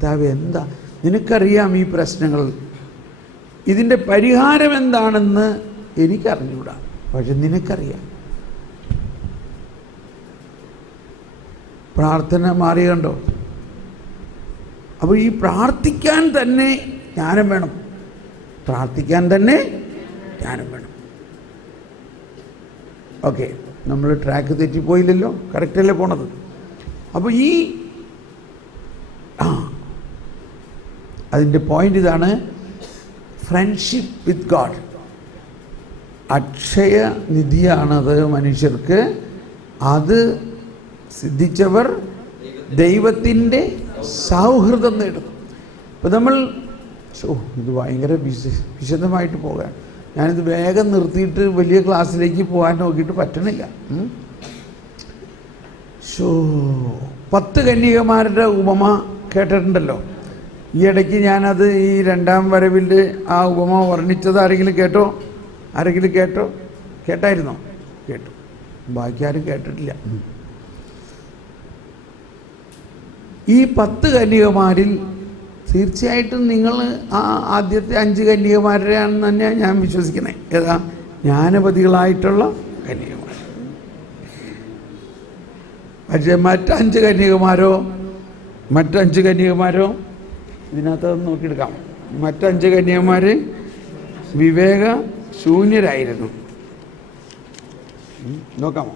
കർത്താവ് എന്താ, നിനക്കറിയാം ഈ പ്രശ്നങ്ങൾ, ഇതിൻ്റെ പരിഹാരം എന്താണെന്ന് എനിക്കറിഞ്ഞൂടാ, പക്ഷെ നിനക്കറിയാം. പ്രാർത്ഥന മാറി കണ്ടോ? അപ്പോൾ ഈ പ്രാർത്ഥിക്കാൻ തന്നെ ജ്ഞാനം വേണം, പ്രാർത്ഥിക്കാൻ തന്നെ ജ്ഞാനം വേണം. ഓക്കെ, നമ്മൾ ട്രാക്ക് തെറ്റിപ്പോയില്ലല്ലോ, കറക്റ്റല്ലേ പോണത്. അപ്പോൾ ഈ അതിൻ്റെ പോയിൻ്റ് ഇതാണ്, ഫ്രണ്ട്ഷിപ്പ് വിത്ത് ഗാഡ്. അക്ഷയ നിധിയാണത് മനുഷ്യർക്ക്. അത് സിദ്ധിച്ചവർ ദൈവത്തിൻ്റെ സൗഹൃദം നേടുന്നു. ഇപ്പം നമ്മൾ ഇത് ഭയങ്കര വിശദമായിട്ട് പോകാൻ, ഞാനിത് വേഗം നിർത്തിയിട്ട് വലിയ ക്ലാസ്സിലേക്ക് പോകാൻ നോക്കിയിട്ട് പറ്റണില്ല. 10 കന്യകമാരുടെ ഉപമ കേട്ടിട്ടുണ്ടല്ലോ. ഈ ഇടയ്ക്ക് ഞാനത് ഈ 2ാം വരവിൽ ആ ഉപമ വർണ്ണിച്ചത് ആരെങ്കിലും കേട്ടോ? കേട്ടായിരുന്നോ? കേട്ടു. ബാക്കി ആരും കേട്ടിട്ടില്ല. ഈ 10 കന്യകമാരിൽ തീർച്ചയായിട്ടും നിങ്ങൾ ആ ആദ്യത്തെ 5 കന്യകമാരെയാണെന്ന് തന്നെയാണ് ഞാൻ വിശ്വസിക്കുന്നത്. ഏതാ? ജ്ഞാനവതികളായിട്ടുള്ള കന്യകമാർ. പക്ഷേ മറ്റ് 5 കന്യകമാരോ ഇതിനകത്ത് നോക്കിയെടുക്കാം. മറ്റ് 5 കന്യകമാർ വിവേക ശൂന്യരായിരുന്നു. നോക്കാമോ?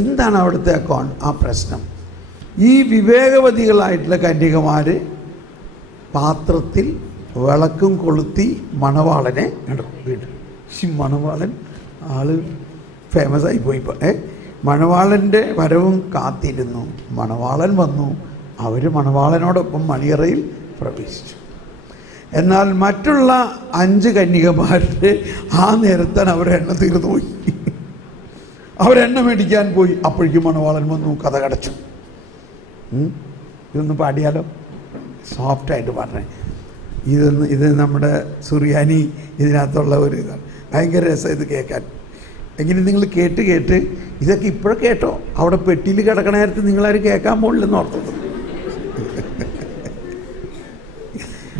എന്താണ് അവിടുത്തെ ആ പ്രശ്നം? ഈ വിവേകവതികളായിട്ടുള്ള കന്യകമാർ പാത്രത്തിൽ വിളക്കും കൊളുത്തി മണവാളനെ വീണ്ടും. മണവാളൻ ആള് ഫേമസ് ആയിപ്പോയി. മണവാളൻ്റെ വരവും കാത്തിരുന്നു. മണവാളൻ വന്നു. അവർ മണവാളനോടൊപ്പം മണിയറയിൽ പ്രവേശിച്ചു. എന്നാൽ മറ്റുള്ള 5 കന്യകമാരുടെ ആ നേരത്താണ് അവരുടെ എണ്ണ തീർന്നു പോയി. അവരെണ്ണ മേടിക്കാൻ പോയി. അപ്പോഴേക്കും മണവാളൻ വന്നു, കഥ കടച്ചു. ഇതൊന്ന് പാടിയാലോ? സോഫ്റ്റായിട്ട് പറഞ്ഞേ. ഇത് നമ്മുടെ സുറിയാനി ഇതിനകത്തുള്ള ഒരു ഇതാണ്. ഭയങ്കര രസം ഇത് കേൾക്കാൻ. എങ്ങനെ നിങ്ങൾ കേട്ട് ഇതൊക്കെ ഇപ്പോഴും കേട്ടോ. അവിടെ പെട്ടിയിൽ കിടക്കണ നേരത്ത് നിങ്ങളാരും കേൾക്കാൻ പോകില്ലെന്ന് ഓർത്തത്.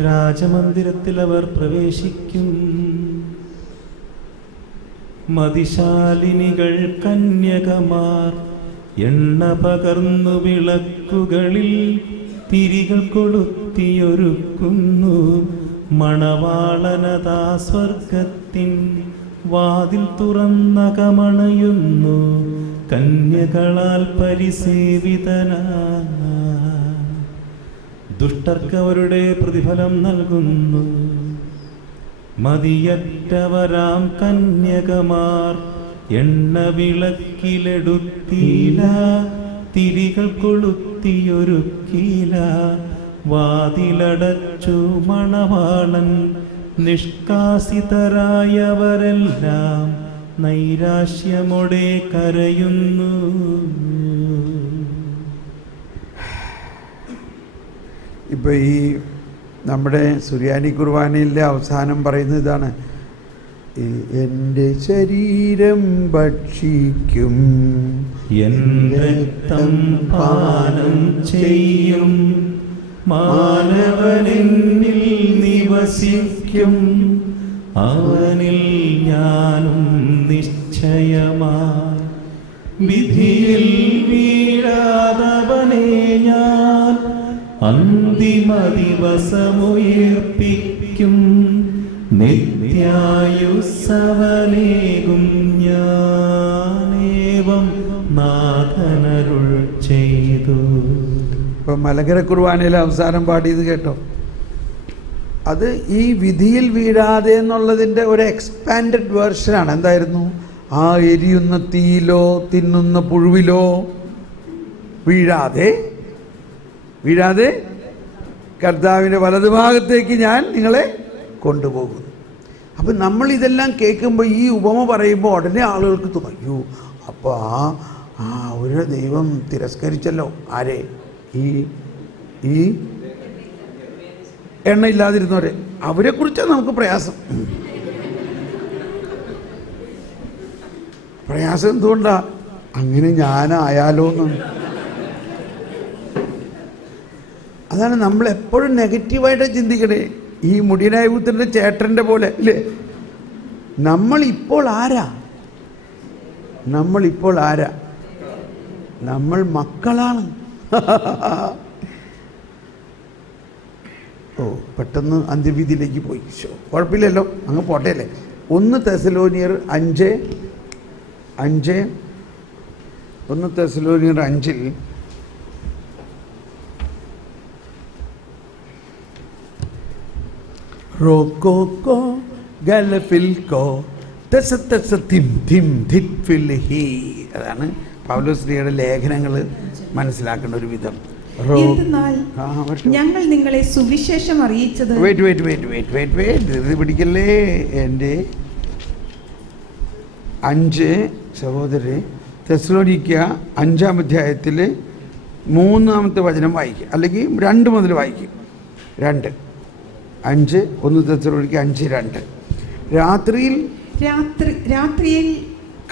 രാജമന്ദിരത്തിൽ അവർ പ്രവേശിക്കും. മതിശാലിനികൾ കന്യകമാർ എണ്ണ പകർന്നു വിളക്കുകളിൽ തിരികൾ കൊളുത്തിയൊരുക്കുന്നു. മണവാളനതാ സ്വർഗത്തിൻ വാതിൽ തുറന്നകമണയുന്നു. കന്യകളാൽ പരിസേവിതനാ. ദുഷ്ടർക്ക് അവരുടെ പ്രതിഫലം നൽകുന്നു. മതിയറ്റവരാം കന്യകമാർ എണ്ണ വിളക്കിലെടുത്തീല. തിരികൾ കൊളുത്തിയൊരുക്കീല. വാതിലടച്ചു മണവാളൻ. നിഷ്കാസിതരായവരെല്ലാം നൈരാശ്യമോടെ കരയുന്നു. ഇപ്പോൾ ഈ നമ്മുടെ സുറിയാനി കുർബാനയിലെ അവസാനം പറയുന്നത് ഇതാണ്, എൻ്റെ ശരീരം ഭക്ഷിക്കും, എൻ്റെ രക്തം പാനം ചെയ്യും, മാനവനെന്നിൽ നിവസിക്കും, അവനിൽ ഞാനും നിശ്ചയമായി. വിധിയിൽ വീഴാതവനെ ഞാൻ അന്തിമ ദിവസമുയർപ്പിക്കും. നിത്യായുസ്സവനേകും ഞാനേവം നാഥനരുൾ ചെയ്തു. ഇപ്പം മലങ്കര കുർബാനയിലെ അവസാനം പാടിയത് കേട്ടോ. അത് ഈ വിധിയിൽ വീഴാതെ എന്നുള്ളതിൻ്റെ ഒരു എക്സ്പാൻഡഡ് വേർഷനാണ്. എന്തായിരുന്നു? ആ എരിയുന്ന തീയിലോ തിന്നുന്ന പുഴുവിലോ വീഴാതെ കർത്താവിൻ്റെ വലതുഭാഗത്തേക്ക് ഞാൻ നിങ്ങളെ കൊണ്ടുപോകുന്നു. അപ്പം നമ്മളിതെല്ലാം കേൾക്കുമ്പോൾ, ഈ ഉപമ പറയുമ്പോൾ ഉടനെ ആളുകൾക്ക് തോന്നും, അപ്പോൾ ആ ഒരു ദൈവം തിരസ്കരിച്ചല്ലോ. ആരെ? ഈ എണ്ണ ഇല്ലാതിരുന്നവരെ. അവരെക്കുറിച്ചാണ് നമുക്ക് പ്രയാസം. പ്രയാസം എന്തുകൊണ്ടാണ്? അങ്ങനെ ഞാനായാലോ എന്ന്. അതാണ് നമ്മളെപ്പോഴും നെഗറ്റീവായിട്ട് ചിന്തിക്കണേ. ഈ മുടിയനായ പുത്രൻ്റെ ചേട്ടൻ്റെ പോലെ അല്ലേ? നമ്മളിപ്പോൾ ആരാ? നമ്മൾ മക്കളാണ്. ഓ, പെട്ടെന്ന് അന്ത്യവിധിയിലേക്ക് പോയി. കുഴപ്പമില്ലല്ലോ, അങ്ങ് പോട്ടേല്ലേ. 1 തെസ്സലോനിയർ 5 റോക്കോക്കോ ഗലഫിൽക്കോ തെസ തെസ തിം തിം ധിറ്റ്ഫിൽഹി. അതാണ് പൗലോസ്ലീഹയുടെ ലേഖനങ്ങൾ മനസ്സിലാക്കേണ്ട ഒരു വിധം. ഞങ്ങൾ നിങ്ങളെ സുവിശേഷം അറിയിച്ചത്. ഇത് പിടിക്കല്ലേ എൻ്റെ 5 സഹോദരൻ. തെസ്സലോനിക്ക 5-ാം അധ്യായത്തിൽ 3-ാമത്തെ വചനം വായിക്കുക, അല്ലെങ്കിൽ 2 മുതൽ വായിക്കും. 2, 5, 1 തെസ്സലോനിക്ക 5:2. രാത്രിയിൽ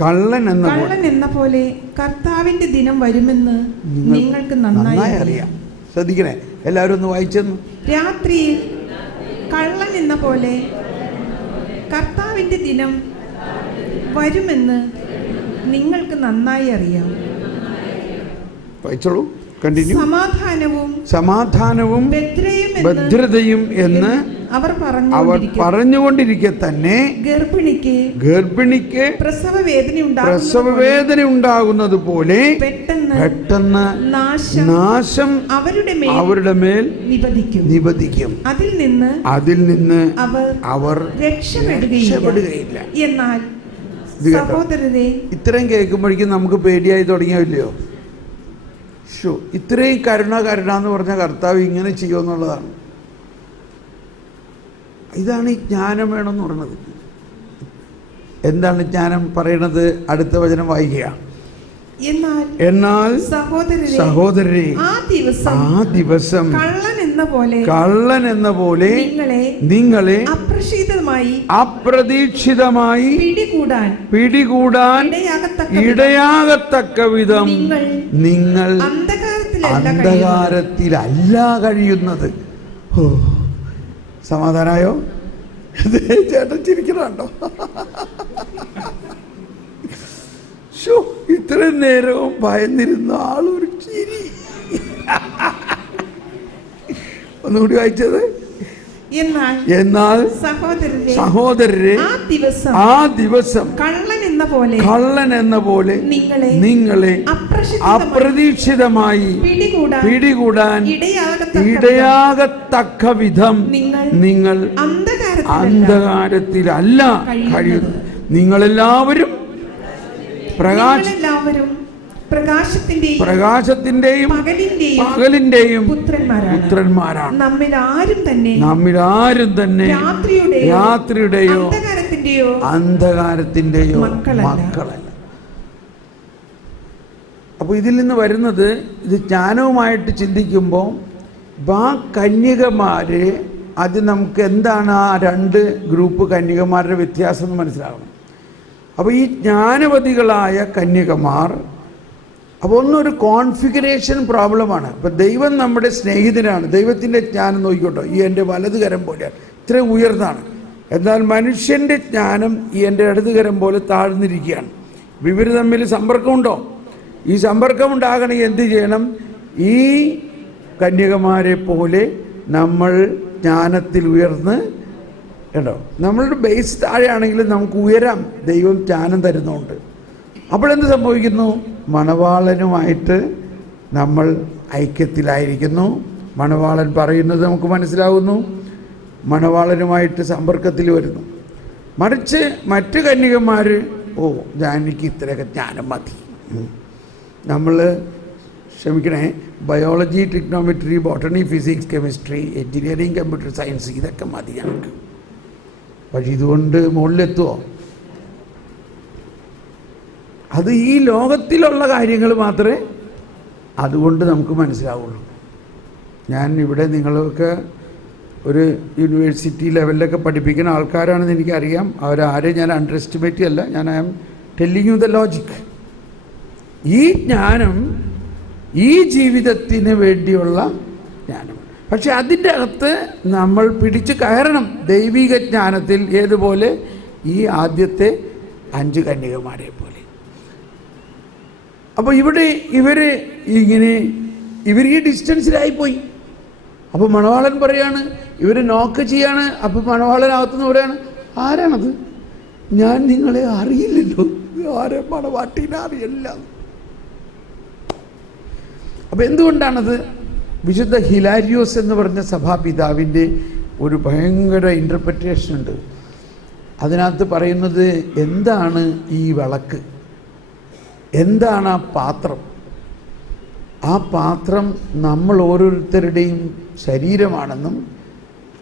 കള്ളൻ എന്ന പോലെ കർത്താവിന്റെ ദിനം വരുമെന്ന് നിങ്ങൾക്ക് നന്നായി അറിയാം. ശ്രദ്ധിക്കണേ, എല്ലാവരും ഒന്ന് വായിച്ചെന്നു. രാത്രിയിൽ കള്ളൻ എന്ന പോലെ കർത്താവിന്റെ ദിനം വരുമെന്ന് നിങ്ങൾക്ക് നന്നായി അറിയാം. വായിച്ചോളൂ, കണ്ടിന്യൂ. സമാധാനവും ഭദ്രതയും എന്ന് അവർ പറഞ്ഞുകൊണ്ടിരിക്കെ തന്നെ ഗർഭിണിക്ക് പ്രസവവേദന ഉണ്ടാകുന്നത് പോലെ പെട്ടെന്ന് നാശം അവരുടെ മേൽ നിപതിക്കും. അതിൽ നിന്ന് അവർ രക്ഷപ്പെടുകയില്ല. എന്നാൽ ഇത്രയും കേൾക്കുമ്പോഴേക്കും നമുക്ക് പേടിയായി തുടങ്ങിയില്ലയോ? ഇത്രയും കരുണ എന്ന് പറഞ്ഞ കർത്താവ് ഇങ്ങനെ ചെയ്യുമെന്നുള്ളതാണ്. ഇതാണ് ഈ ജ്ഞാനം വേണമെന്ന് പറയുന്നത്. എന്താണ് ജ്ഞാനം പറയണത്? അടുത്ത വചനം വായിക്കുക. എന്നാൽ സഹോദരരെ, ആ ദിവസം കള്ളൻ എന്ന പോലെ നിങ്ങളെ അപ്രതീക്ഷിതമായി പിടികൂടാൻ ഇടയാകത്തക്ക വിധം നിങ്ങൾ അന്ധകാരത്തിലല്ല കഴിയുന്നത്. ഓ, സമാധാനായോ? ചേട്ടൻ ചിരിക്കണോ? ഇത്രയും നേരവും ഭയന്നിരുന്ന ആളൊരു ചിരി. ഒന്നുകൂടി വായിച്ചത്. എന്നാൽ സഹോദരരെ, ആ ദിവസം കള്ളൻ എന്ന പോലെ നിങ്ങളെ അപ്രതീക്ഷിതമായി പിടികൂടാൻ ഇടയാകത്തക്ക വിധം നിങ്ങൾ അന്ധകാരത്തിലല്ല കഴിയുന്നത്. നിങ്ങളെല്ലാവരും പ്രകാശത്തിന്റെയും പകലിന്റെയും പുത്രന്മാരാണ്. നമ്മിൽ ആരും തന്നെ രാത്രിയുടെയോ അന്ധകാരത്തിന്റെയോ മക്കളല്ല. അപ്പോൾ ഇതിൽ നിന്ന് വരുന്നത്, ഇത് ജ്ഞാനവുമായിട്ട് ചിന്തിക്കുമ്പോൾ ആ കന്യകമാര്, അത് നമുക്ക് എന്താണ് ആ 2 ഗ്രൂപ്പ് കന്യകമാരുടെ വ്യത്യാസം എന്ന് മനസ്സിലാകണം. അപ്പോൾ ഈ ജ്ഞാനവതികളായ കന്യകമാർ, അപ്പോൾ ഒന്നൊരു കോൺഫിഗറേഷൻ പ്രോബ്ലമാണ്. അപ്പോൾ ദൈവം നമ്മുടെ സ്നേഹിതനാണ്. ദൈവത്തിൻ്റെ ജ്ഞാനം നോക്കിക്കോട്ടോ, ഈ എൻ്റെ വലതുകരം പോലെയാണ്, ഇത്രയും ഉയർന്നാണ്. എന്നാൽ മനുഷ്യൻ്റെ ജ്ഞാനം ഈ എൻ്റെ ഇടതുകരം പോലെ താഴ്ന്നിരിക്കുകയാണ്. ഇവർ തമ്മിൽ സമ്പർക്കമുണ്ടോ? ഈ സമ്പർക്കം ഉണ്ടാകണമെങ്കിൽ എന്ത് ചെയ്യണം? ഈ കന്യകമാരെ പോലെ നമ്മൾ ജ്ഞാനത്തിൽ ഉയർന്ന്, കേട്ടോ, നമ്മളുടെ ബേസ് താഴെയാണെങ്കിലും നമുക്ക് ഉയരാം, ദൈവം ജ്ഞാനം തരുന്നുണ്ട്. അപ്പോൾ എന്ത് സംഭവിക്കുന്നു? മണവാളനുമായിട്ട് നമ്മൾ ഐക്യത്തിലായിരിക്കുന്നു. മണവാളൻ പറയുന്നത് നമുക്ക് മനസ്സിലാവുന്നു. മണവാളനുമായിട്ട് സമ്പർക്കത്തിൽ വരുന്നു. മറിച്ച് മറ്റ് കന്യകമാർ, എനിക്ക് ഇത്രയൊക്കെ ജ്ഞാനം മതി, നമ്മൾ ക്ഷമിക്കണേ, biology, trigonometry, botany, physics, chemistry, engineering, computer science, ഇതൊക്കെ മതി ഞങ്ങൾക്ക്. പക്ഷെ ഇതുകൊണ്ട് മുകളിലെത്തുമോ? അത് ഈ ലോകത്തിലുള്ള കാര്യങ്ങൾ മാത്രമേ അതുകൊണ്ട് നമുക്ക് മനസ്സിലാവുള്ളൂ. ഞാൻ ഇവിടെ നിങ്ങളൊക്കെ ഒരു യൂണിവേഴ്സിറ്റി ലെവലിലൊക്കെ പഠിപ്പിക്കുന്ന ആൾക്കാരാണെന്ന് എനിക്കറിയാം. അവരാരെയും ഞാൻ അണ്ടർ എസ്റ്റിമേറ്റ് അല്ല. ഞാൻ I am telling you the logic. ഈ ജ്ഞാനം ഈ ജീവിതത്തിന് വേണ്ടിയുള്ള ജ്ഞാനം. പക്ഷെ അതിൻ്റെ അകത്ത് നമ്മൾ പിടിച്ചു കയറണം ദൈവിക ജ്ഞാനത്തിൽ. ഏതുപോലെ? ഈ ആദ്യത്തെ 5 കന്യകമാരെ പോലെ. അപ്പോൾ ഇവിടെ ഇവർ ഈ ഡിസ്റ്റൻസിലായിപ്പോയി. അപ്പോൾ മണവാളൻ പറയാണ്, ഇവർ നോക്ക് ചെയ്യാണ്. അപ്പോൾ മണവാളനകത്തുനിന്ന് പറയാണ്, ആരാണത്? ഞാൻ നിങ്ങളെ അറിയില്ലല്ലോ. ആരെ മണവാട്ടിനെ അറിയില്ല. അപ്പോൾ എന്തുകൊണ്ടാണത്? വിശുദ്ധ ഹിലാരിയോസ് എന്ന് പറഞ്ഞ സഭാപിതാവിൻ്റെ ഒരു ഭയങ്കര ഇൻ്റർപ്രിറ്റേഷൻ ഉണ്ട്. അതിനകത്ത് പറയുന്നത്, എന്താണ് ഈ വിളക്ക്, എന്താണ് ആ പാത്രം? ആ പാത്രം നമ്മൾ ഓരോരുത്തരുടെയും ശരീരമാണെന്നും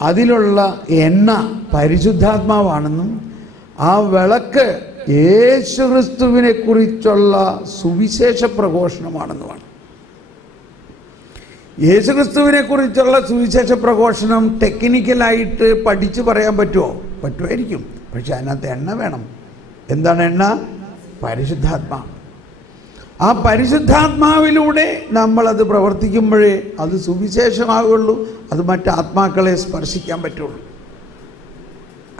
അതിലുള്ള എണ്ണ പരിശുദ്ധാത്മാവാണെന്നും ആ വിളക്ക് യേശുക്രിസ്തുവിനെ കുറിച്ചുള്ള സുവിശേഷ പ്രഘോഷണമാണെന്നുമാണ്. യേശുക്രിസ്തുവിനെ കുറിച്ചുള്ള സുവിശേഷ പ്രഘോഷണം ടെക്നിക്കലായിട്ട് പഠിച്ച് പറയാൻ പറ്റുമോ? പറ്റുമായിരിക്കും. പക്ഷെ അതിനകത്ത് എണ്ണ വേണം. എന്താണ് എണ്ണ? പരിശുദ്ധാത്മാ. ആ പരിശുദ്ധാത്മാവിലൂടെ നമ്മളത് പ്രവർത്തിക്കുമ്പോഴേ അത് സുവിശേഷമാകുള്ളൂ, അത് മറ്റാത്മാക്കളെ സ്പർശിക്കാൻ പറ്റുള്ളൂ.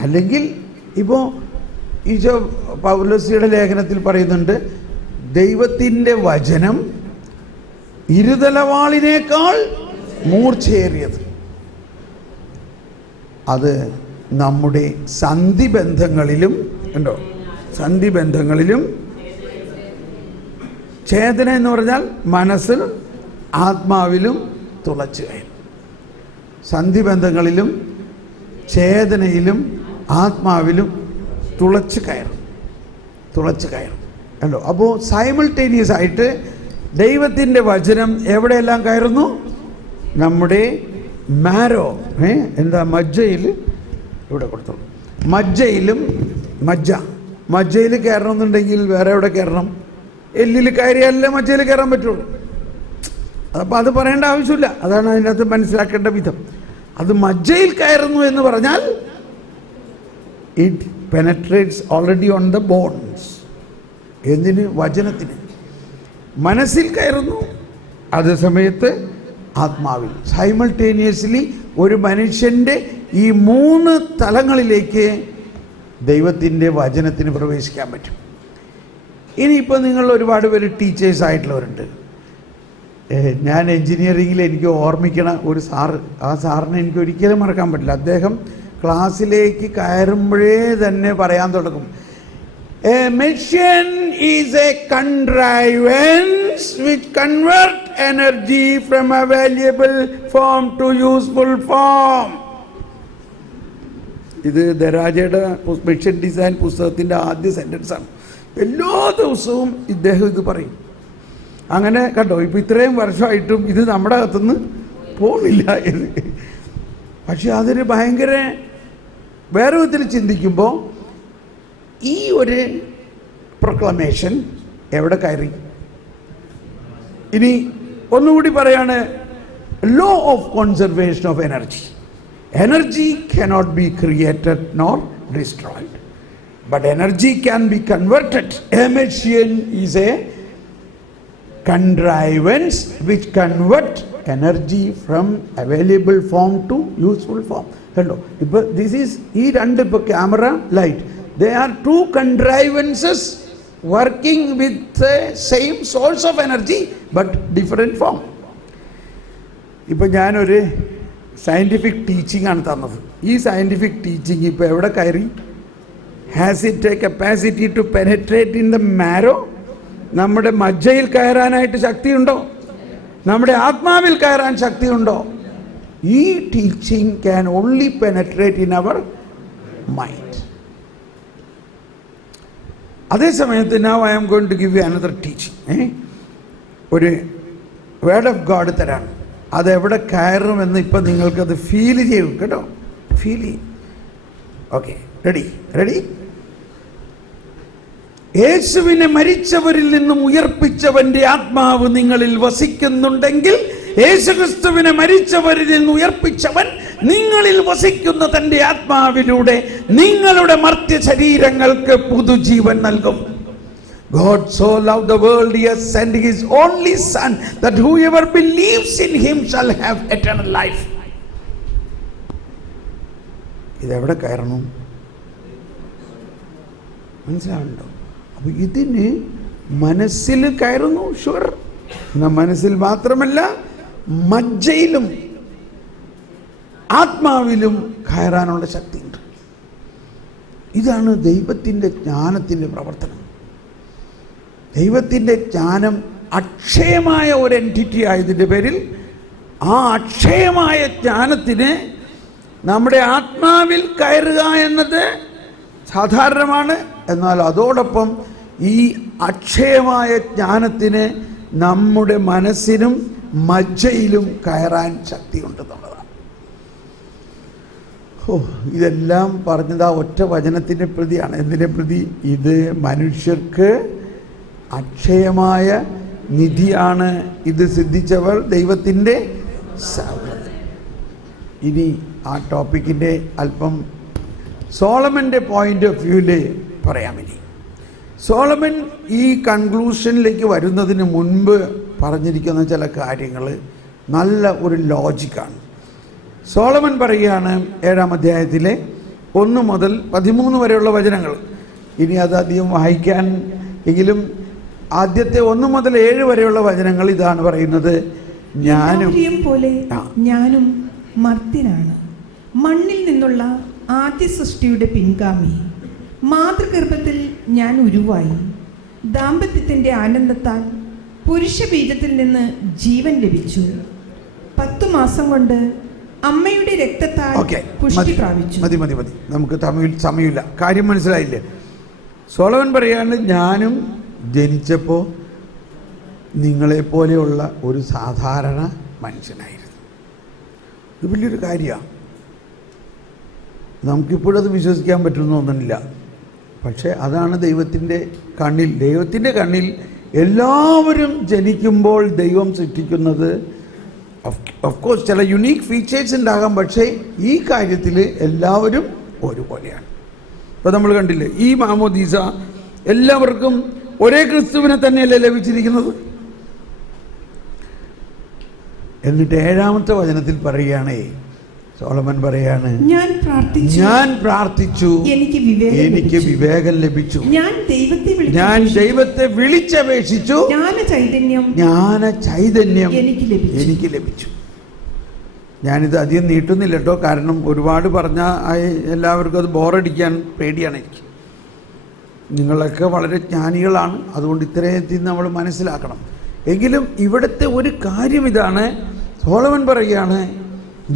അല്ലെങ്കിൽ ഇപ്പോൾ ഈശോ പൗലോസിയുടെ ലേഖനത്തിൽ പറയുന്നുണ്ട്, ദൈവത്തിൻ്റെ വചനം ഇരുതലവാളിനേക്കാൾ മൂർച്ചയേറിയത്. അത് നമ്മുടെ സന്ധിബന്ധങ്ങളിലും ഉണ്ടോ? സന്ധിബന്ധങ്ങളിലും ഛേദന എന്ന് പറഞ്ഞാൽ മനസ്സിലും ആത്മാവിലും തുളച്ചു കയറും. സന്ധിബന്ധങ്ങളിലും ഛേദനയിലും ആത്മാവിലും തുളച്ചു കയറും അല്ലോ. അപ്പോൾ സൈമിൾട്ടേനിയസ് ആയിട്ട് ദൈവത്തിൻ്റെ വചനം എവിടെയെല്ലാം കയറുന്നു? നമ്മുടെ മാരോ, മജ്ജയിൽ, ഇവിടെ കൊടുത്തോളൂ, മജ്ജയിൽ കയറണമെന്നുണ്ടെങ്കിൽ വേറെ എവിടെ കയറണം? എല്ലിൽ കയറിയാലേ മജ്ജയിൽ കയറാൻ പറ്റുള്ളൂ. അപ്പോൾ അത് പറയേണ്ട ആവശ്യമില്ല. അതാണ് അതിനകത്ത് മനസ്സിലാക്കേണ്ട വിധം. അത് മജ്ജയിൽ കയറുന്നു എന്ന് പറഞ്ഞാൽ it penetrates already on the bones. എന്തിന്? വചനത്തിന്. മനസ്സിൽ കയറുന്നു, അതേ സമയത്ത് ആത്മാവിൽ. സൈമൾട്ടേനിയസ്ലി ഒരു മനുഷ്യൻ്റെ ഈ 3 തലങ്ങളിലേക്ക് ദൈവത്തിൻ്റെ വചനത്തിന് പ്രവേശിക്കാൻ പറ്റും. ഇനിയിപ്പോൾ നിങ്ങൾ ഒരുപാട് പേര് ടീച്ചേഴ്സ് ആയിട്ടുള്ളവരുണ്ട്. ഞാൻ എൻജിനീയറിങ്ങിൽ എനിക്ക് ഓർമ്മിക്കണ ഒരു സാറ്, ആ സാറിനെ എനിക്ക് ഒരിക്കലും മറക്കാൻ പറ്റില്ല. അദ്ദേഹം ക്ലാസ്സിലേക്ക് കയറുമ്പോഴേ തന്നെ പറയാൻ തുടങ്ങും, A machine is a contrivance which convert energy from a valuable form to useful form. ഇത് ദരാജയുടെ മെഷീൻ ഡിസൈൻ പുസ്തകത്തിൻ്റെ ആദ്യ സെൻറ്റൻസാണ്. എല്ലാ ദിവസവും ഇദ്ദേഹം ഇത് പറയും. അങ്ങനെ കണ്ടോ, ഇപ്പോൾ ഇത്രയും വർഷമായിട്ടും ഇത് നമ്മുടെ അകത്തുനിന്ന് പോകുന്നില്ല എന്ന്. പക്ഷെ അതൊരു ഭയങ്കര വേറെ വിധത്തിൽ ചിന്തിക്കുമ്പോൾ ഈ ഒരു പ്രൊക്ലമേഷൻ എവിടെ കയറി? ഇനി ഒന്നുകൂടി പറയാണ്, law of conservation of energy. Energy cannot be created nor destroyed, but energy can be converted. A machine is a contrivance which convert energy from available form to useful form. Hello, ഇപ്പോൾ this is ഈ രണ്ട്, ഇപ്പോൾ camera, light, they are 2 contrivances working with the same source of energy but different form. ഇപ്പോൾ ഞാനൊരു scientific teaching ആണ് തന്നത്. ഈ scientific teaching ഇപ്പോൾ എവിടെ കയറി? Has it a capacity to penetrate in the marrow? നമ്മുടെ മജ്ജയിൽ കയറാനായിട്ട് ശക്തിയുണ്ടോ? നമ്മുടെ ആത്മാവിൽ കയറാൻ ശക്തിയുണ്ടോ? ഈ teaching can only penetrate in our mind. അതേസമയത്ത് now I am going to give you another teaching. ഒരു വേർഡ് ഓഫ് ഗോഡ് തരാണ്. അതെവിടെ കയറുമെന്ന് ഇപ്പം നിങ്ങൾക്കത് ഫീൽ ചെയ്യും കേട്ടോ, ഫീൽ ചെയ്യും. Okay, ready? യേശുവിനെ മരിച്ചവരിൽ നിന്നും ഉയർപ്പിച്ചവന്റെ ആത്മാവ് നിങ്ങളിൽ വസിക്കുന്നുണ്ടെങ്കിൽ, യേശുക്രിസ്തുവിനെ മരിച്ചവരിൽ നിന്ന് ഉയർപ്പിച്ചവൻ നിങ്ങളിൽ വസിക്കുന്ന തൻ്റെ ആത്മാവിലൂടെ നിങ്ങളുടെ മർത്യ ശരീരങ്ങൾക്ക് പുതുജീവൻ നൽകും. God so loved the world, he has sent his only son, that whoever believes in him shall have eternal life. ഇതെവിടെ കയറണം? മനസ്സിലാവുന്നുണ്ടോ? അപ്പോൾ ഇതിന് മനസ്സിൽ കയറുന്നു, ഷുവർ. എന്നാൽ മനസ്സിൽ മാത്രമല്ല, മജ്ജയിലും ആത്മാവിലും കയറാനുള്ള ശക്തിയുണ്ട്. ഇതാണ് ദൈവത്തിൻ്റെ ജ്ഞാനത്തിൻ്റെ പ്രവർത്തനം. ദൈവത്തിൻ്റെ ജ്ഞാനം അക്ഷയമായ ഒരു എൻറ്റിറ്റി ആയതിൻ്റെ പേരിൽ ആ അക്ഷയമായ ജ്ഞാനത്തിന് നമ്മുടെ ആത്മാവിൽ കയറുക എന്നത് സാധാരണമാണ്. എന്നാൽ അതോടൊപ്പം ഈ അക്ഷയമായ ജ്ഞാനത്തിന് നമ്മുടെ മനസ്സിനും മജ്ജയിലും കയറാൻ ശക്തിയുണ്ടെന്നുള്ളതാണ്. ഇതെല്ലാം പറഞ്ഞത് ആ ഒറ്റ വചനത്തിൻ്റെ പ്രതിയാണ്. എന്തിനെ പ്രതി? ഇത് മനുഷ്യർക്ക് അക്ഷയമായ നിധിയാണ്. ഇത് സിദ്ധിച്ചവൾ ദൈവത്തിൻ്റെ സഹോദരൻ. ഇനി ആ ടോപ്പിക്കിൻ്റെ അല്പം സോളമൻ്റെ പോയിന്റ് ഓഫ് വ്യൂവിൽ പറയാം. ഇനി സോളമൻ ഈ കൺക്ലൂഷനിലേക്ക് വരുന്നതിന് മുൻപ് പറഞ്ഞിരിക്കുന്ന ചില കാര്യങ്ങൾ നല്ല ഒരു ലോജിക്കാണ്. സോളമൻ പറയുകയാണ് 7-ാം അധ്യായത്തിലെ 1 മുതൽ 13 വരെയുള്ള വചനങ്ങൾ. ഇനി അത് അധികം വായിക്കാൻ എങ്കിലും ആദ്യത്തെ 1 മുതൽ 7 വരെയുള്ള വചനങ്ങൾ ഇതാണ് പറയുന്നത്. ഞാനും മർത്യനാണ്, മണ്ണിൽ നിന്നുള്ള ആദ്യ സൃഷ്ടിയുടെ പിൻഗാമി. മാതൃഗർഭത്തിൽ ഞാൻ ഉരുവായി. ദാമ്പത്യത്തിൻ്റെ ആനന്ദത്താൽ പുരുഷ ബീജത്തിൽ നിന്ന് ജീവൻ ലഭിച്ചു. 10 മാസം കൊണ്ട് അമ്മയുടെ രക്തത്താൽ പുഷ്ടി പ്രാപിച്ചു. മതി, നമുക്ക് തമിഴിൽ സമയമില്ല. കാര്യം മനസ്സിലായില്ലേ? സോളമൻ പറയാണ്, ഞാനും ജനിച്ചപ്പോൾ നിങ്ങളെപ്പോലെയുള്ള ഒരു സാധാരണ മനുഷ്യനായിരുന്നു. ഇത് വലിയൊരു കാര്യമാണ്. നമുക്കിപ്പോഴത് വിശ്വസിക്കാൻ പറ്റുമെന്നൊന്നുമില്ല. പക്ഷേ അതാണ് ദൈവത്തിൻ്റെ കണ്ണിൽ എല്ലാവരും ജനിക്കുമ്പോൾ ദൈവം സൃഷ്ടിക്കുന്നത്. ഓഫ് കോഴ്സ് ചില യുണീക്ക് ഫീച്ചേഴ്സ് ഉണ്ടാകാം, പക്ഷേ ഈ കാര്യത്തിൽ എല്ലാവരും ഒരുപോലെയാണ്. ഇപ്പോൾ നമ്മൾ കണ്ടില്ലേ, ഈ മാമോദീസ എല്ലാവർക്കും ഒരേ ക്രിസ്തുവിനെ തന്നെയല്ലേ ലഭിച്ചിരിക്കുന്നത്. എന്നിട്ട് 7-ാമത്തെ വചനത്തിൽ പറയുകയാണേ, സോളമൻ പറയാണ്, ഞാൻ പ്രാർത്ഥിച്ചു, എനിക്ക് വിവേകം ലഭിച്ചു. ഞാൻ ദൈവത്തെ വിളിച്ചപേക്ഷിച്ചു, ജ്ഞാന ചൈതന്യം എനിക്ക് ലഭിച്ചു. ഞാനിത് അധികം നീട്ടുന്നില്ല കേട്ടോ, കാരണം ഒരുപാട് പറഞ്ഞാൽ എല്ലാവർക്കും അത് ബോറടിക്കാൻ പേടിയാണ് എനിക്ക്. നിങ്ങളൊക്കെ വളരെ ജ്ഞാനികളാണ്, അതുകൊണ്ട് ഇത്രയും നമ്മൾ മനസ്സിലാക്കണം. എങ്കിലും ഇവിടുത്തെ ഒരു കാര്യം ഇതാണ്, സോളമൻ പറയുകയാണ്,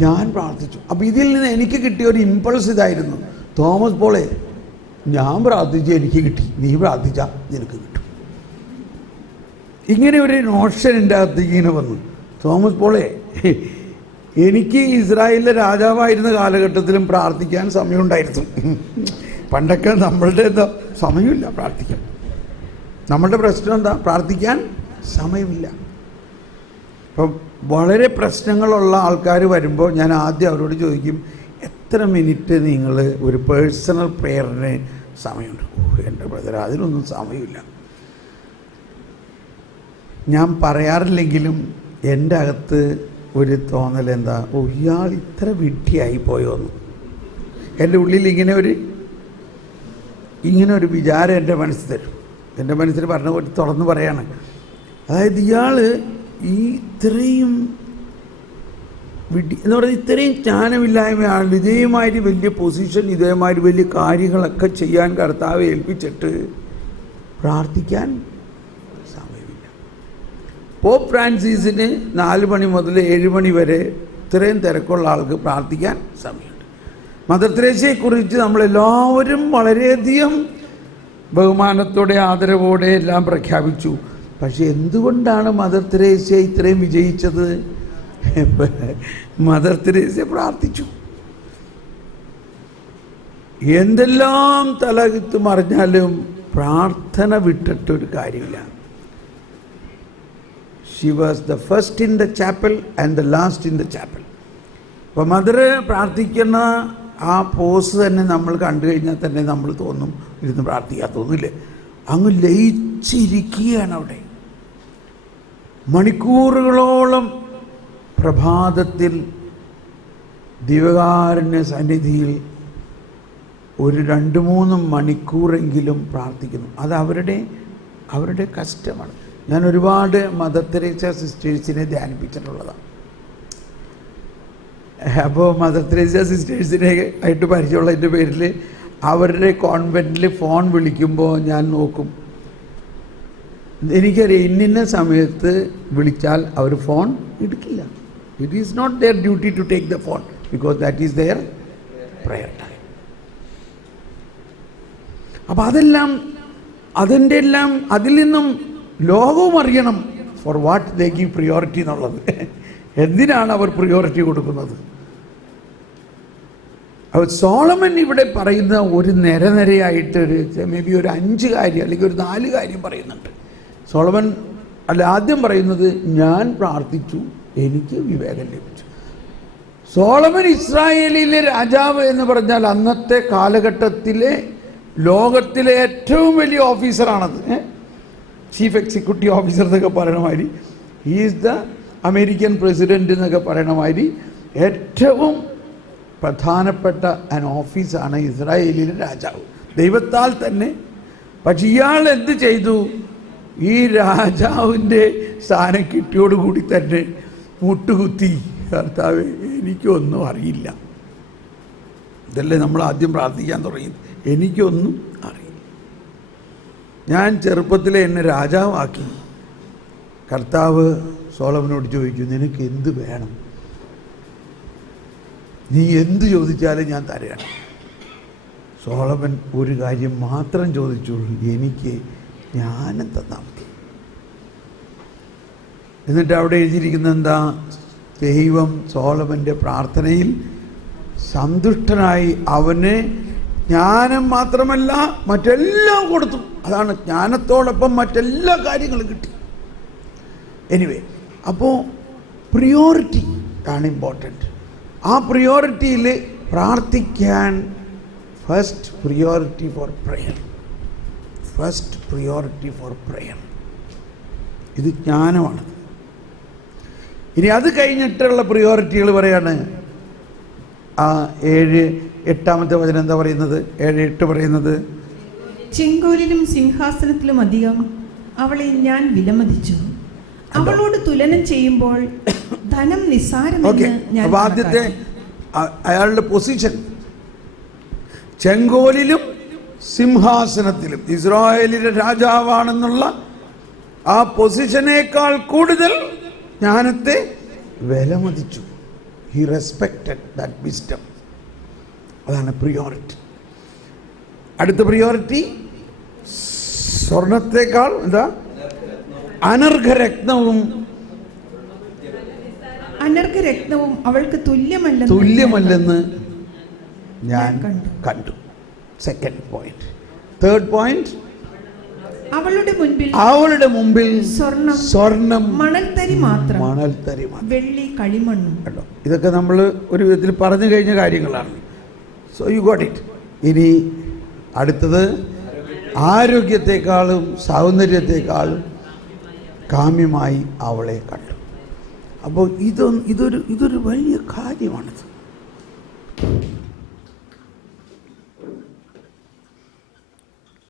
ഞാൻ പ്രാർത്ഥിച്ചു. അപ്പോൾ ഇതിൽ നിന്ന് എനിക്ക് കിട്ടിയ ഒരു ഇമ്പൾസ് ഇതായിരുന്നു, തോമസ് പോളെ, ഞാൻ പ്രാർത്ഥിച്ചു എനിക്ക് കിട്ടി, നീ പ്രാർത്ഥിച്ചാൽ നിനക്ക് കിട്ടും. ഇങ്ങനെ ഒരു നോഷൻ എൻ്റെ അകത്തേക്ക് ഇങ്ങനെ വന്നു. തോമസ് പോളെ, എനിക്ക് ഇസ്രായേലിലെ രാജാവായിരുന്ന കാലഘട്ടത്തിലും പ്രാർത്ഥിക്കാൻ സമയമുണ്ടായിരുന്നു. പണ്ടൊക്കെ നമ്മളുടെ എന്താ സമയമില്ല പ്രാർത്ഥിക്കാൻ. നമ്മളുടെ പ്രശ്നം എന്താ? പ്രാർത്ഥിക്കാൻ സമയമില്ല. അപ്പം വളരെ പ്രശ്നങ്ങളുള്ള ആൾക്കാർ വരുമ്പോൾ ഞാൻ ആദ്യം അവരോട് ചോദിക്കും, എത്ര മിനിറ്റ് നിങ്ങൾ ഒരു പേഴ്സണൽ പ്രെയറിന് സമയമുണ്ട്? എൻ്റെ ബ്രദർ, അതിനൊന്നും സമയമില്ല. ഞാൻ പറയാറില്ലെങ്കിലും എൻ്റെ അകത്ത് ഒരു തോന്നൽ എന്താ, ഇയാൾ ഇത്ര വിഡ്ഢിയായി പോയോന്ന്. എൻ്റെ ഉള്ളിൽ ഇങ്ങനെ ഒരു വിചാരം എൻ്റെ മനസ്സിൽ തരും. എൻ്റെ മനസ്സിൽ പറഞ്ഞ പോലെ തുറന്ന് പറയാണ്. അതായത് ഇയാൾ ഇത്രയും എന്ന് പറഞ്ഞാൽ ഇത്രയും ജ്ഞാനമില്ലായ്മയാണ്. ഇതേമാതിരി വലിയ പൊസിഷൻ, ഇതേമാതിരി വലിയ കാര്യങ്ങളൊക്കെ ചെയ്യാൻ കർത്താവ് ഏൽപ്പിച്ചിട്ട് പ്രാർത്ഥിക്കാൻ സമയമില്ല. പോപ്പ് ഫ്രാൻസിസിന് 4 മണി മുതൽ 7 മണി വരെ ഇത്രയും തിരക്കുള്ള ആൾക്ക് പ്രാർത്ഥിക്കാൻ സമയമുണ്ട്. മദർ തെരേസയെക്കുറിച്ച് നമ്മളെല്ലാവരും വളരെയധികം ബഹുമാനത്തോടെ ആദരവോടെ എല്ലാം പ്രഖ്യാപിച്ചു. പക്ഷെ എന്തുകൊണ്ടാണ് മദർ തെരേസ ഇത്രയും വിജയിച്ചത്? മദർ തെരേസ പ്രാർത്ഥിച്ചു. എന്തെല്ലാം തലകുത്ത് മറിഞ്ഞാലും പ്രാർത്ഥന വിട്ടിട്ടൊരു കാര്യമില്ല. She was the first in the chapel and the last in the chapel. അപ്പോൾ മദർ പ്രാർത്ഥിക്കുന്ന ആ പോസ് തന്നെ നമ്മൾ കണ്ടു കഴിഞ്ഞാൽ തന്നെ നമ്മൾ തോന്നും ഇരുന്ന് പ്രാർത്ഥിക്കാൻ തോന്നില്ലേ. അങ്ങ് ലയിച്ചിരിക്കുകയാണ് അവിടെ. മണിക്കൂറുകളോളം പ്രഭാതത്തിൽ ദിവ്യകാരുണ്യ സന്നിധിയിൽ ഒരു 2-3 മണിക്കൂറെങ്കിലും പ്രാർത്ഥിക്കുന്നു. അത് അവരുടെ കഷ്ടമാണ്. ഞാൻ ഒരുപാട് മദർ തെരേസ സിസ്റ്റേഴ്സിനെ ധ്യാനിപ്പിച്ചിട്ടുള്ളതാണ്. അപ്പോൾ മദർ തെരേസ സിസ്റ്റേഴ്സിനെ ആയിട്ട് പരിചയമുള്ളതിൻ്റെ പേരിൽ അവരുടെ കോൺവെൻറ്റിൽ ഫോൺ വിളിക്കുമ്പോൾ ഞാൻ നോക്കും. എനിക്കറിയാം ഇന്ന സമയത്ത് വിളിച്ചാൽ അവർ ഫോൺ എടുക്കില്ല. It is not their duty to take the phone because that is their prayer time. അപ്പം അതിൽ നിന്നും ലോകവും അറിയണം for what they give priority എന്നുള്ളത്. എന്തിനാണ് അവർ പ്രിയോറിറ്റി കൊടുക്കുന്നത്? അപ്പോൾ സോളമൻ ഇവിടെ പറയുന്ന ഒരു നിരയായിട്ട് മേ ബി ഒരു 5 കാര്യം അല്ലെങ്കിൽ ഒരു 4 കാര്യം പറയുന്നുണ്ട്. സോളമൻ ആദ്യം പറയുന്നത് ഞാൻ പ്രാർത്ഥിച്ചു, എനിക്ക് വിവേകം ലഭിച്ചു. സോളമൻ ഇസ്രായേലിലെ രാജാവ് എന്ന് പറഞ്ഞാൽ അന്നത്തെ കാലഘട്ടത്തിലെ ലോകത്തിലെ ഏറ്റവും വലിയ ഓഫീസറാണത്. ചീഫ് എക്സിക്യൂട്ടീവ് ഓഫീസർ എന്നൊക്കെ പറയണ മാതിരി, he is the American president എന്നൊക്കെ പറയണ മാതിരി ഏറ്റവും പ്രധാനപ്പെട്ട an ഓഫീസാണ് ഇസ്രായേലിലെ രാജാവ്, ദൈവത്താൽ തന്നെ. പക്ഷെ ഇയാൾ എന്ത് ചെയ്തു? ഈ രാജാവിൻ്റെ സ്ഥാനം കിട്ടിയോടുകൂടി തന്നെ മുട്ടുകുത്തി, കർത്താവേ എനിക്കൊന്നും അറിയില്ല. ഇതല്ലേ നമ്മൾ ആദ്യം പ്രാർത്ഥിക്കാൻ തുടങ്ങി, എനിക്കൊന്നും അറിയില്ല. ഞാൻ ചെറുപ്പത്തിലെ എന്നെ രാജാവാക്കി. കർത്താവ് സോളമനോട് ചോദിച്ചു, നിനക്ക് എന്ത് വേണം? നീ എന്ത് ചോദിച്ചാലും ഞാൻ തരണം. സോളമൻ ഒരു കാര്യം മാത്രം ചോദിച്ചുള്ളൂ, എനിക്ക് ജ്ഞാനം തന്നാൽ മതി. എന്നിട്ട് അവിടെ എഴുതിയിരിക്കുന്നത് എന്താ? ദൈവം സോളമൻ്റെ പ്രാർത്ഥനയിൽ സന്തുഷ്ടനായി അവന് ജ്ഞാനം മാത്രമല്ല മറ്റെല്ലാം കൊടുത്തു. അതാണ്, ജ്ഞാനത്തോടൊപ്പം മറ്റെല്ലാ കാര്യങ്ങളും കിട്ടി. എനിവേ, അപ്പോൾ പ്രിയോറിറ്റി ആണ് ഇമ്പോർട്ടൻറ്റ്. ആ പ്രിയോറിറ്റിയിൽ പ്രാർത്ഥിക്കാൻ first priority for prayer. First priority for prayer. ഇത് ജ്ഞാനമാണ്. ഇനി അത് കഴിഞ്ഞിട്ടുള്ള പ്രിയോറിറ്റികൾ പറയാണ്. ആ 7-8 വചനം എന്താ പറയുന്നത്? 7-8 പറയുന്നത്, ചെങ്കോലിലും സിംഹാസനത്തിലും അധികം അവളെ ഞാൻ വിലമതിച്ചു. അവളോട് തുലനം ചെയ്യുമ്പോൾ ധനം നിസ്സാരമെന്ന് ഞാൻ. അപ്പോൾ ആദ്യത്തെ അയാളുടെ പൊസിഷൻ, ചെങ്കോലിലും സിംഹാസനത്തിലും ഇസ്രായേലിലെ രാജാവാണെന്നുള്ള ആ പൊസിഷനേക്കാൾ കൂടുതൽ ജ്ഞാനത്തെ വിലമതിച്ചു. He respected that wisdom. അതാണ് പ്രിയോറിറ്റി. അടുത്ത പ്രിയോറിറ്റി, സ്വർണത്തേക്കാൾ എന്താ? അനർഘരത്നവും അവൾക്ക് തുല്യമല്ലെന്ന് ഞാൻ കണ്ടു. Second point. തേർഡ് പോയിന്റ്, അവളുടെ മുമ്പിൽ സ്വർണം മണൽത്തരി മാത്രം, വെള്ളി കളിമണ്ണും. കേട്ടോ, ഇതൊക്കെ നമ്മൾ ഒരു വിധത്തിൽ പറഞ്ഞു കഴിഞ്ഞ കാര്യങ്ങളാണ്. So you got it. ഇനി അടുത്തത്, ആരോഗ്യത്തെക്കാളും സൗന്ദര്യത്തെക്കാളും കാമ്യമായി അവളെ കണ്ടു. അപ്പോൾ ഇതൊരു വലിയ കാര്യമാണിത്.